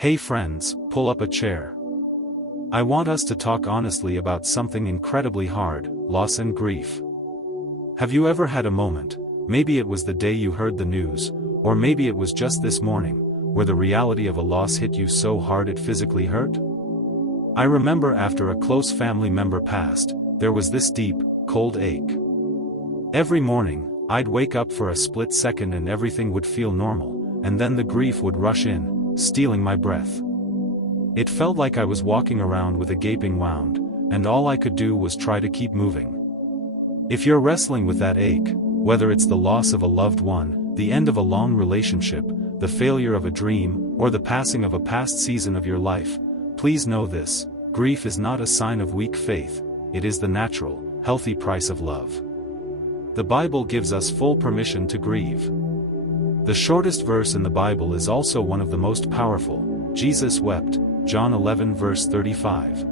Hey friends, pull up a chair. I want us to talk honestly about something incredibly hard: loss and grief. Have you ever had a moment, maybe it was the day you heard the news, or maybe it was just this morning, where the reality of a loss hit you so hard it physically hurt? I remember after a close family member passed, there was this deep, cold ache. Every morning, I'd wake up for a split second and everything would feel normal, and then the grief would rush in, stealing my breath. It felt like I was walking around with a gaping wound, and all I could do was try to keep moving. If you're wrestling with that ache, whether it's the loss of a loved one, the end of a long relationship, the failure of a dream, or the passing of a past season of your life, please know this: grief is not a sign of weak faith, it is the natural, healthy price of love. The Bible gives us full permission to grieve. The shortest verse in the Bible is also one of the most powerful. Jesus wept, John 11 verse 35.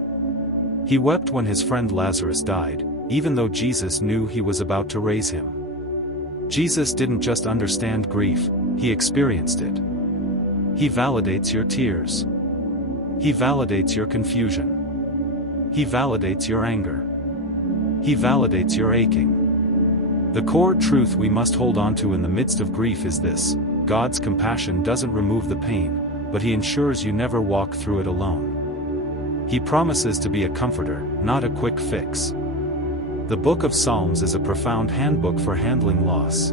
He wept when his friend Lazarus died, even though Jesus knew he was about to raise him. Jesus didn't just understand grief, he experienced it. He validates your tears. He validates your confusion. He validates your anger. He validates your aching. The core truth we must hold on to in the midst of grief is this: God's compassion doesn't remove the pain, but He ensures you never walk through it alone. He promises to be a comforter, not a quick fix. The book of Psalms is a profound handbook for handling loss.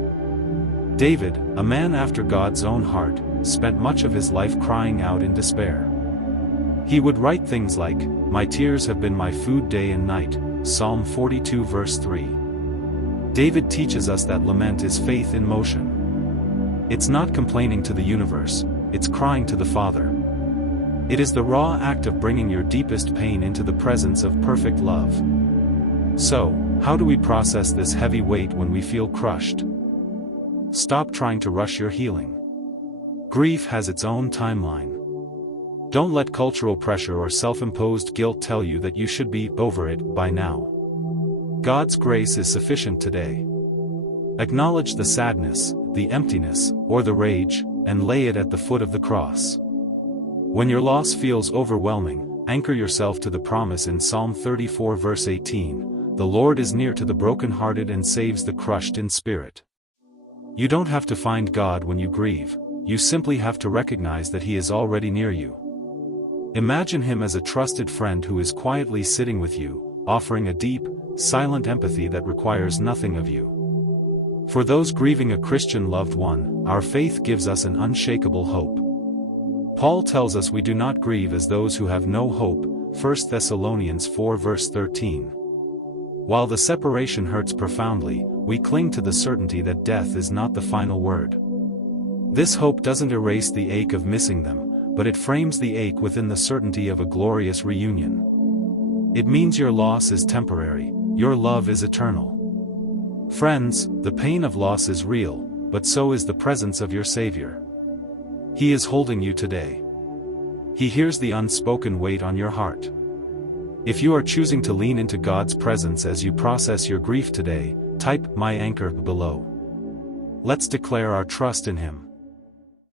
David, a man after God's own heart, spent much of his life crying out in despair. He would write things like, "My tears have been my food day and night," Psalm 42 verse 3. David teaches us that lament is faith in motion. It's not complaining to the universe, it's crying to the Father. It is the raw act of bringing your deepest pain into the presence of perfect love. So, how do we process this heavy weight when we feel crushed? Stop trying to rush your healing. Grief has its own timeline. Don't let cultural pressure or self-imposed guilt tell you that you should be over it by now. God's grace is sufficient today. Acknowledge the sadness, the emptiness, or the rage, and lay it at the foot of the cross. When your loss feels overwhelming, anchor yourself to the promise in Psalm 34 verse 18, "The Lord is near to the brokenhearted and saves the crushed in spirit." You don't have to find God when you grieve, you simply have to recognize that He is already near you. Imagine Him as a trusted friend who is quietly sitting with you, offering a deep, silent empathy that requires nothing of you. For those grieving a Christian loved one, our faith gives us an unshakable hope. Paul tells us we do not grieve as those who have no hope, 1 Thessalonians 4 verse 13. While the separation hurts profoundly, we cling to the certainty that death is not the final word. This hope doesn't erase the ache of missing them, but it frames the ache within the certainty of a glorious reunion. It means your loss is temporary, your love is eternal. Friends, the pain of loss is real, but so is the presence of your Savior. He is holding you today. He hears the unspoken weight on your heart. If you are choosing to lean into God's presence as you process your grief today, type "My Anchor" below. Let's declare our trust in Him.